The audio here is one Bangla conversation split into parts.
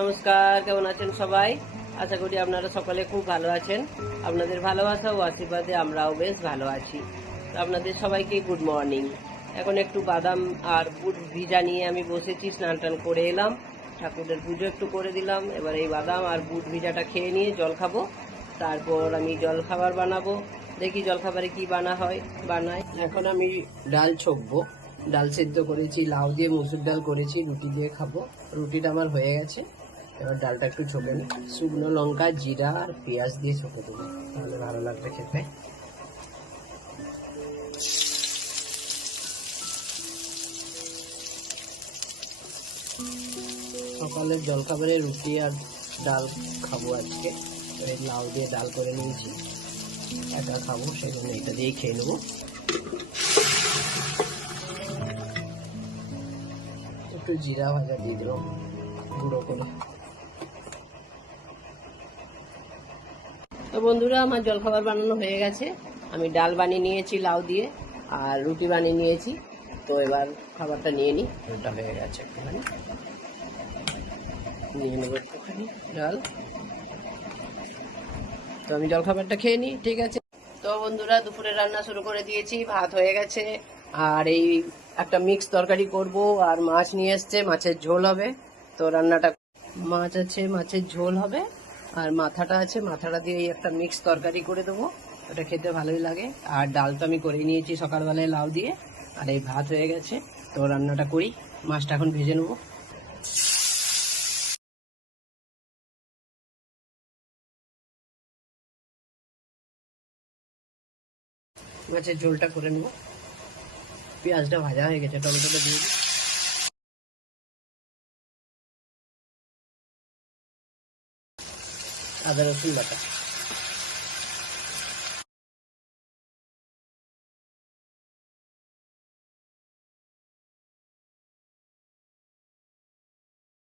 নমস্কার, কেমন আছেন সবাই? আশা করি আপনারা সকলে খুব ভালো আছেন। আপনাদের ভালোবাসা ও আশীর্বাদে আমরাও বেশ ভালো আছি। তো আপনাদের সবাইকে গুড মর্নিং। এখন একটু বাদাম আর বুট ভিজা নিয়ে আমি বসেছি, স্নান টান করে এলাম, ঠাকুরের পুজো একটু করে দিলাম। এবার এই বাদাম আর বুট ভিজাটা খেয়ে নিয়ে জল খাবো, তারপর আমি জল খাবার বানাবো। দেখি জলখাবারে কি বানাই। এখন আমি ডাল ছকবো। ডাল সেদ্ধ করেছি, লাউ দিয়ে মুসুর ডাল করেছি, রুটি দিয়ে খাবো। রুটিটা আমার হয়ে গেছে, এবার ডালটা একটু ছকে নিই। শুকনো লঙ্কা, জিরা আর পেঁয়াজ দিয়ে ছকে দেবো, তাহলে ভালো লাগবে খেতে। সকালের জলখাবারে রুটি আর ডাল খাবো আজকে। এই লাউ দিয়ে ডাল করে নিয়েছি, একা খাবো, সেই জন্য এটা দিয়েই খেয়ে নেবো। একটু জিরা ভাজা দিয়ে দিলাম গুঁড়ো করে। তো বন্ধুরা, আমার জলখাবার বানানো হয়ে গেছে। আমি ডাল বানিয়ে নিয়েছি লাউ দিয়ে, আর রুটি বানিয়ে নিয়েছি। তো এবার খাবারটা নিয়ে নিই। ওটা হয়ে গেছে, একটুখানি নিয়ে নেবো একটুখানি ডাল। তো আমি জলখাবারটা খেয়ে নিই, ঠিক আছে? তো বন্ধুরা, দুপুরে রান্না শুরু করে দিয়েছি, ভাত হয়ে গেছে। আর এই একটা মিক্স তরকারি করব, আর মাছ নিয়ে এসছে, মাছের ঝোল হবে। তো রান্নাটা, মাছ আছে, মাছের ঝোল হবে, আর মাথাটা আছে, মাথাটা দিয়ে একটা মিক্স তরকারি করে দেবো। ওটা খেতে ভালোই লাগে। আর ডাল তো আমি করে নিয়েছি সকালবেলায় লাউ দিয়ে, আর এই ভাত হয়ে গেছে। তো রান্নাটা করি, মাছটা এখন ভেজে নেবো। মাছের ঝোলটা করে নেবো। পেঁয়াজটা ভাজা হয়ে গেছে, টমেটোটা দিয়ে দিই। আদা রসুন বাটা,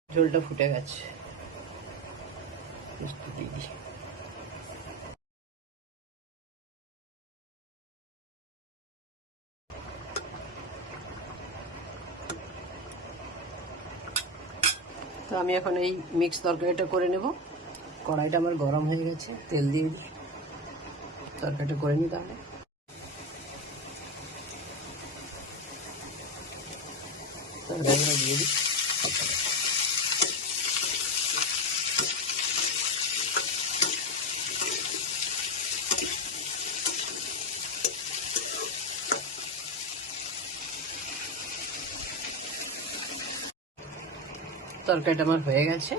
ঝোলটা ফুটে গেছে, দিয়ে দিই। তো আমি এখন এই মিক্স তরকারিটা করে নেব। কড়াইটা আমার গরম হয়ে গেছে, তেল দিয়ে দিই, তরকারিটা করে নিই। তাহলে তরকারিটা দিয়ে দিই। তরকারিটা আমার হয়ে গেছে,